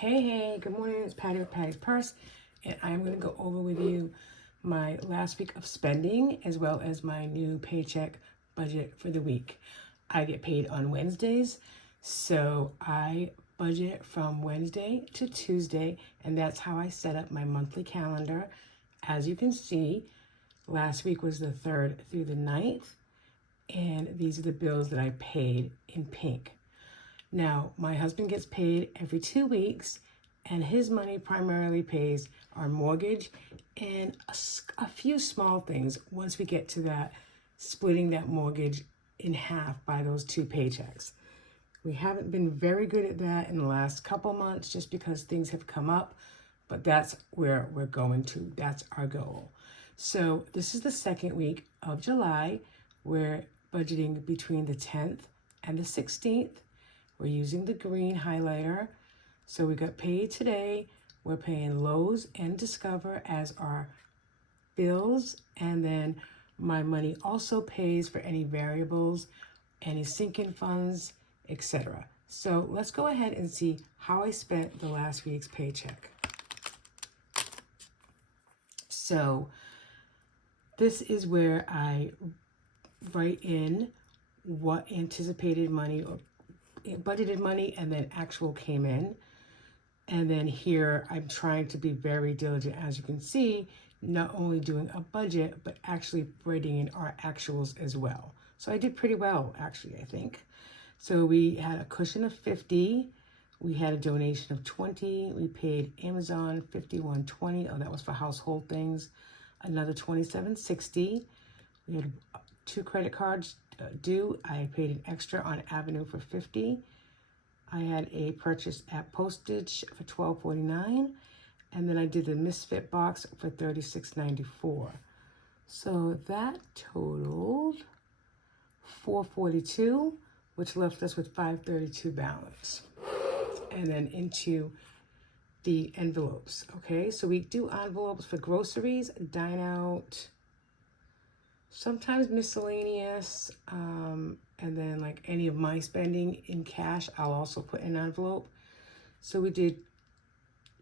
Hey, good morning. It's Patty with Patty's Purse, and I'm going to go over with you my last week of spending as well as my new paycheck budget for the week. I get paid on Wednesdays, so I budget from Wednesday to Tuesday, and that's how I set up my monthly calendar. As you can see, last week was the 3rd through the 9th, and these are the bills that I paid in pink. Now, my husband gets paid every 2 weeks, and his money primarily pays our mortgage and a few small things once we get to that, splitting that mortgage in half by those two paychecks. We haven't been very good at that in the last couple months just because things have come up, but that's where we're going to. That's our goal. So this is the second week of July. We're budgeting between the 10th and the 16th. We're using the green highlighter. So we got paid today. We're paying Lowe's and Discover as our bills. And then my money also pays for any variables, any sinking funds, etc. So let's go ahead and see how I spent the last week's paycheck. So this is where I write in what anticipated money or budgeted money and then actual came in. And then here I'm trying to be very diligent, as you can see, not only doing a budget, but actually writing in our actuals as well. So I did pretty well, actually, I think. So we had a cushion of 50. We had a donation of 20. We paid Amazon $51.20. Oh, that was for household things. Another $27.60. We had 2 credit cards due. I paid an extra on Avenue for $50. I had a purchase at Postage for $12.49, and then I did the Misfit box for $36.94. So that totaled $442, which left us with $532 balance. And then into the envelopes. Okay, so we do envelopes for groceries, dine out, sometimes miscellaneous, and then like any of my spending in cash, I'll also put in an envelope. So we did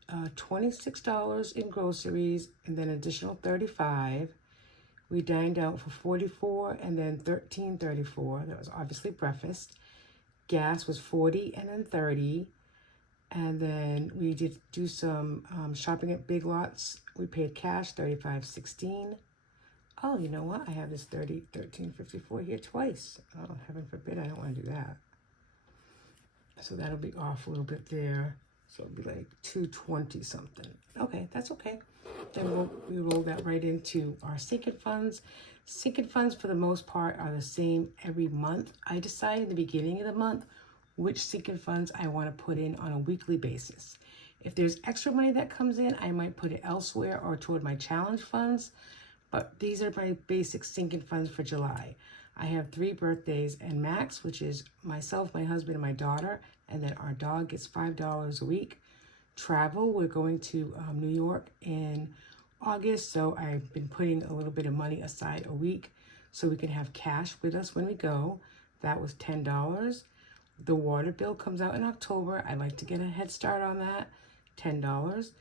$26 in groceries and then additional $35. We dined out for $44 and then $13.34. That was obviously breakfast. Gas was $40 and then $30. And then we did do some shopping at Big Lots. We paid cash $35.16. Oh, you know what? I have this $13.54 here twice. Oh, heaven forbid, I don't want to do that. So that'll be off a little bit there. So it'll be like $2.20 something. Okay, that's okay. Then we roll that right into our sinking funds. Sinking funds, for the most part, are the same every month. I decide in the beginning of the month which sinking funds I want to put in on a weekly basis. If there's extra money that comes in, I might put it elsewhere or toward my challenge funds. But these are my basic sinking funds for July. I have 3 birthdays and Max, which is myself, my husband, and my daughter. And then our dog gets $5 a week. Travel, we're going to New York in August. So I've been putting a little bit of money aside a week so we can have cash with us when we go. That was $10. The water bill comes out in October. I like to get a head start on that, $10.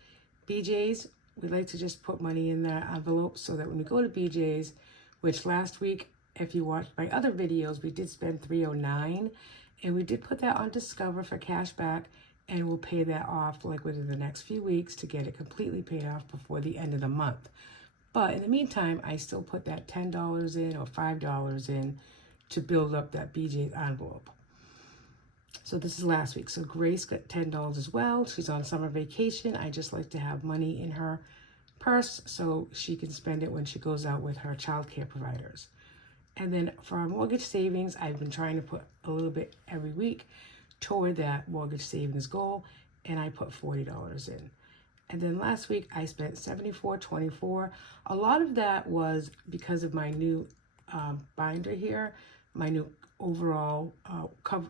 BJ's, we like to just put money in that envelope so that when we go to BJ's, which last week, if you watched my other videos, we did spend $309, and we did put that on Discover for cash back, and we'll pay that off like within the next few weeks to get it completely paid off before the end of the month. But in the meantime, I still put that $10 in or $5 in to build up that BJ's envelope. So this is last week. So Grace got $10 as well. She's on summer vacation. I just like to have money in her purse so she can spend it when she goes out with her childcare providers. And then for our mortgage savings, I've been trying to put a little bit every week toward that mortgage savings goal, and I put $40 in. And then last week I spent $74.24. A lot of that was because of my new binder here, my new overall cover,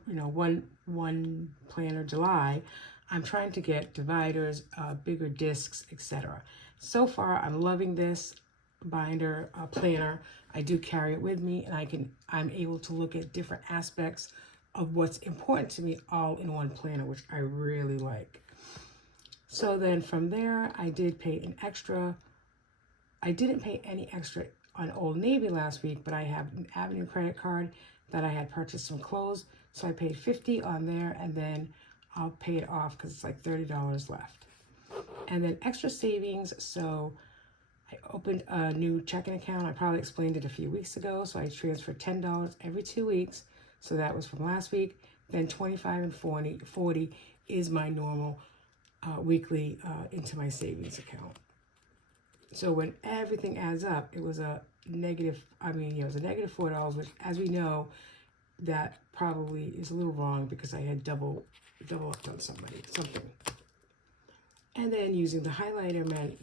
one planner July. I'm trying to get dividers, bigger discs, etc. So far, I'm loving this binder planner. I do carry it with me, and I'm able to look at different aspects of what's important to me all in one planner, which I really like. So then from there, I did pay an extra. I didn't pay any extra on Old Navy last week, but I have an Avenue credit card that I had purchased some clothes. So I paid $50 on there, and then I'll pay it off because it's like $30 left. And then extra savings. So I opened a new checking account. I probably explained it a few weeks ago. So I transferred $10 every 2 weeks. So that was from last week. Then 25 and 40 is my normal weekly into my savings account. So when everything adds up, it was a negative, it was a negative $4, which, as we know, that probably is a little wrong because I had double up on something. And then using the highlighter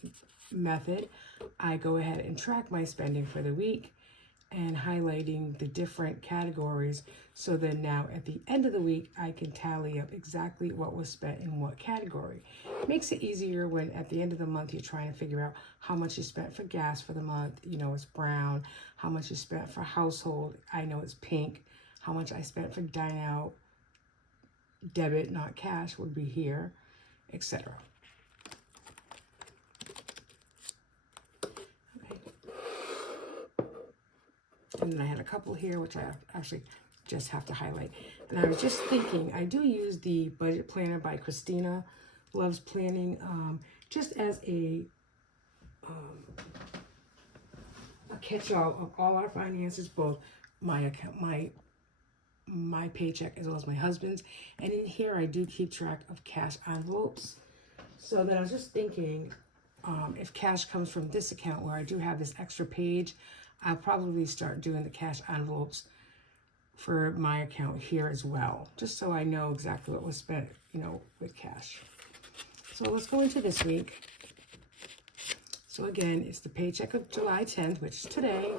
method, I go ahead and track my spending for the week and highlighting the different categories. So then now at the end of the week, I can tally up exactly what was spent in what category. It makes it easier when at the end of the month, you're trying to figure out how much you spent for gas for the month. You know, it's brown. How much you spent for household. I know it's pink. How much I spent for dine out. Debit, not cash, would be here, etc. And then I had a couple here, which I actually just have to highlight. And I was just thinking, I do use the budget planner by Christina Loves Planning, just as a catch-all of all our finances, both my account, my paycheck, as well as my husband's. And in here, I do keep track of cash envelopes. So then I was just thinking, if cash comes from this account where I do have this extra page, I'll probably start doing the cash envelopes for my account here as well, just so I know exactly what was spent, with cash. So let's go into this week. So again, it's the paycheck of July 10th, which is today.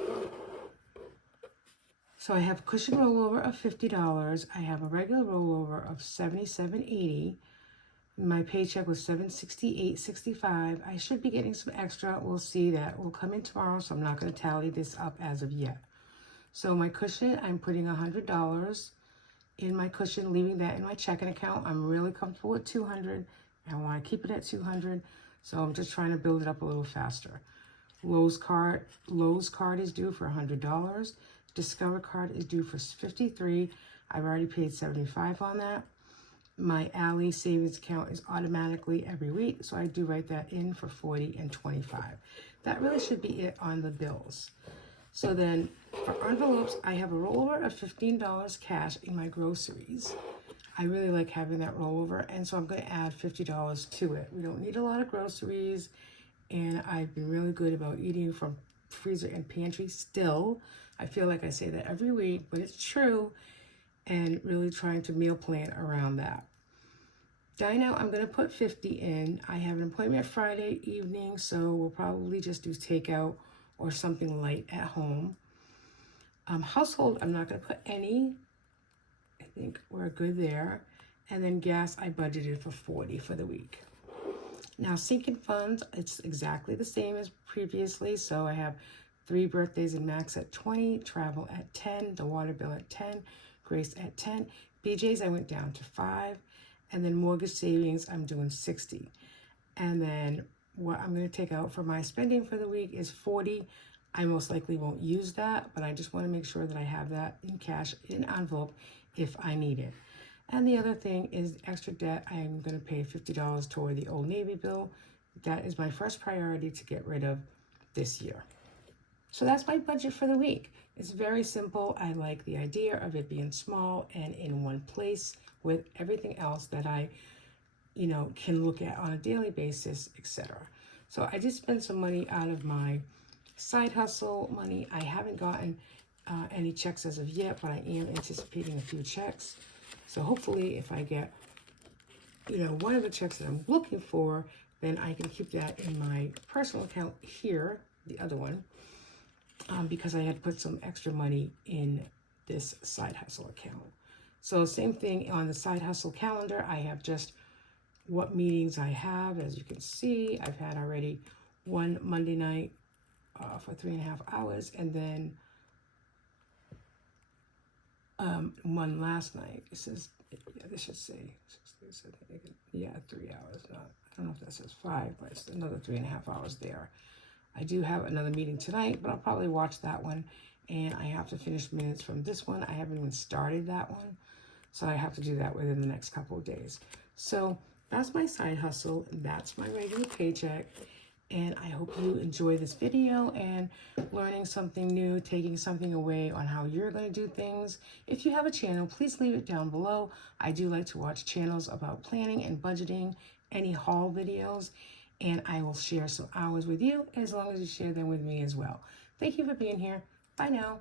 So I have a cushion rollover of $50. I have a regular rollover of $77.80. My paycheck was $768.65. I should be getting some extra. We'll see. That will come in tomorrow, so I'm not going to tally this up as of yet. So my cushion, I'm putting $100 in my cushion, leaving that in my checking account. I'm really comfortable with $200. I want to keep it at $200, so I'm just trying to build it up a little faster. Lowe's card is due for $100. Discover card is due for $53. I've already paid $75 on that. My Ally savings account is automatically every week, so I do write that in for $40 and $25. That really should be it on the bills. So then for envelopes, I have a rollover of $15 cash in my groceries. I really like having that rollover, and so I'm going to add $50 to it. We don't need a lot of groceries, and I've been really good about eating from freezer and pantry still. I feel like I say that every week, but it's true. And really trying to meal plan around that. Dine out, I'm going to put $50 in. I have an appointment Friday evening, so we'll probably just do takeout or something light at home. Household, I'm not going to put any. I think we're good there. And then gas, I budgeted for $40 for the week. Now, sinking funds, it's exactly the same as previously. So I have 3 birthdays in Max at 20, travel at 10, the water bill at 10, Grace at 10. BJ's, I went down to 5. And then mortgage savings, I'm doing 60. And then what I'm going to take out for my spending for the week is 40. I most likely won't use that, but I just want to make sure that I have that in cash, in envelope, if I need it. And the other thing is extra debt. I'm going to pay $50 toward the Old Navy bill. That is my first priority to get rid of this year. So that's my budget for the week. It's very simple. I like the idea of it being small and in one place with everything else that I, can look at on a daily basis, etc. So I did spend some money out of my side hustle money. I haven't gotten any checks as of yet, but I am anticipating a few checks. So hopefully if I get, one of the checks that I'm looking for, then I can keep that in my personal account here, the other one. Because I had put some extra money in this side hustle account. So same thing on the side hustle calendar. I have just what meetings I have. As you can see, I've had already one Monday night for 3.5 hours, and then one last night. It says, this should say So yeah, 3 hours. Not, I don't know if that says 5, but it's another 3.5 hours there. I do have another meeting tonight, but I'll probably watch that one. And I have to finish minutes from this one. I haven't even started that one. So I have to do that within the next couple of days. So that's my side hustle. That's my regular paycheck. And I hope you enjoy this video and learning something new, taking something away on how you're going to do things. If you have a channel, please leave it down below. I do like to watch channels about planning and budgeting, any haul videos, and I will share some hours with you as long as you share them with me as well. Thank you for being here. Bye now.